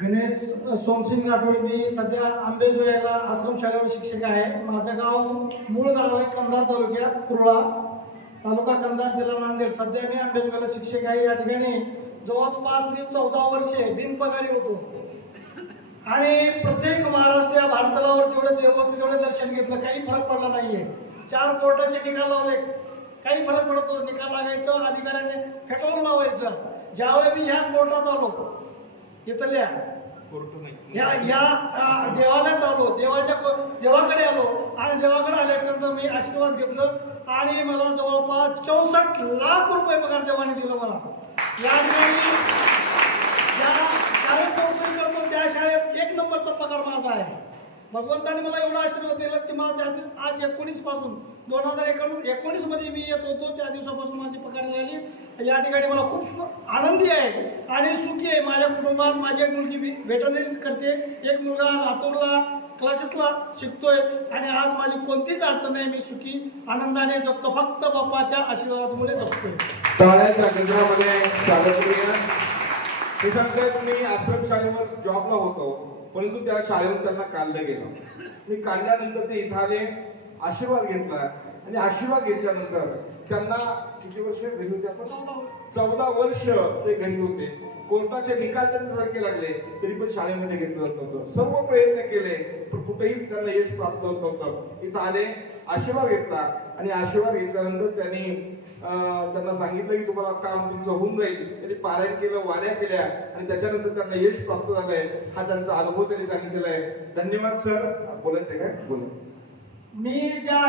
गणेश सोमसिंग राठोड. मी सध्या आंबेजोगाईला आश्रम शाळेवर शिक्षक आहे. माझं गाव मूळ गाव आहे कंधार तालुक्यात कुर्ला, तालुका कंधार, जिल्हा नांदेड. सध्या मी आंबेजोगाईला शिक्षक आहे. या ठिकाणी जवळपास मी 14 वर्षे बिनपगारी होतो आणि प्रत्येक महाराष्ट्र या भारतावर जेवढे देव होते तेवढे दर्शन घेतलं. काही फरक पडला नाहीये. 4 कोर्टाचे निकाल लावले, काही फरक पडत होता. निकाल लागायचं, अधिकाऱ्याने फेटाळून लावायचं. ज्यावेळी मी ह्या कोर्टात आलो, इथल्या या देवालयात आलो, देवाकडे आलो आणि देवाकडे आल्यानंतर मी आशीर्वाद घेतलं आणि मला जवळपास 64 लाख रुपये पगार देवाने दिला. मला या ठिकाणी ज्या शाळेत नोकरी करतो त्या शाळेत 1 नंबरचा पगार माझा आहे. भगवंताने मला एवढा आशीर्वाद दिला की मला आज 19 पासून 2019 मध्ये मी येत होतो, त्या दिवसापासून माझी पगार झाली. या ठिकाणी मला खूप आनंदी आहे आणि सुखी आहे. माझ्या कुटुंबात माझी एक मुलगी व्हेटरनरी करते, एक मुलगा लातूरला क्लासेसला शिकतोय आणि आज माझी कोणतीच अडचण नाही. मी सुखी आनंदाने जगतो, फक्त बाप्पाच्या आशीर्वादामुळे जगतोय. टाळ्याच्या गजरामध्ये स्वागत करूया. हे सांगतात मी आश्रम शाळेवर जॉबला होतो, परंतु त्या शाळेवर त्यांना काढलं गेलं. मी काढल्यानंतर ते इथं आले, आशीर्वाद घेतला आणि आशीर्वाद घेतल्यानंतर त्यांना किती वर्ष घरी होते आपण? 14 वर्ष ते घरी होते. कोर्टाचे निकाल त्यांच्यासारखे लागले तरी पण शाळेमध्ये घेतलं जात नव्हतं. सर्व प्रयत्न केले पण कुठेही त्यांना यश प्राप्त होत नव्हतं. इथं आले, आशीर्वाद घेतला आणि आशीर्वाद घेतल्यानंतर त्यांना सांगितलं की तुम्हाला काम तुमचं होऊन जाईल. त्यांनी पारायण केलं, वाऱ्या केल्या आणि त्याच्यानंतर त्यांना यश प्राप्त झालंय. हा त्यांचा अनुभव त्यांनी सांगितलेला आहे. धन्यवाद सर. बोलायचं काय? बोला. मी ज्या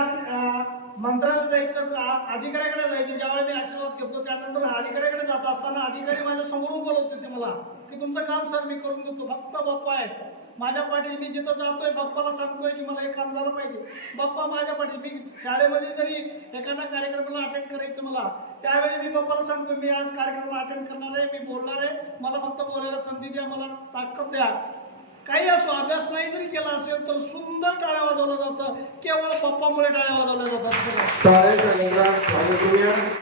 मंत्रालयात जायचं, अधिकाऱ्याकडे जायचं, ज्यावेळी मी आशीर्वाद घेतलो त्यानंतर अधिकाऱ्याकडे जात असताना अधिकारी माझ्या समोरून बोलवत होते मला की तुमचं काम सर मी करून देतो, फक्त बाप्पा आहे माझ्या पाठी. मी जिथं जातोय बाप्पाला सांगतोय की मला हे काम झालं पाहिजे, बाप्पा माझ्या पाठी. मी शाळेमध्ये जरी एखादा कार्यक्रमाला अटेंड करायचं मला, त्यावेळी मी बाप्पाला सांगतो मी आज कार्यक्रमाला अटेंड करणार आहे, मी बोलणार आहे, मला फक्त बोलायला संधी द्या, मला ताकद द्या. काही असो, अभ्यास नाही जरी केला असेल तर सुंदर टाळ्या वाजवलं जातं. केवळ बाप्पामुळे टाळ्या वाजवल्या जातात.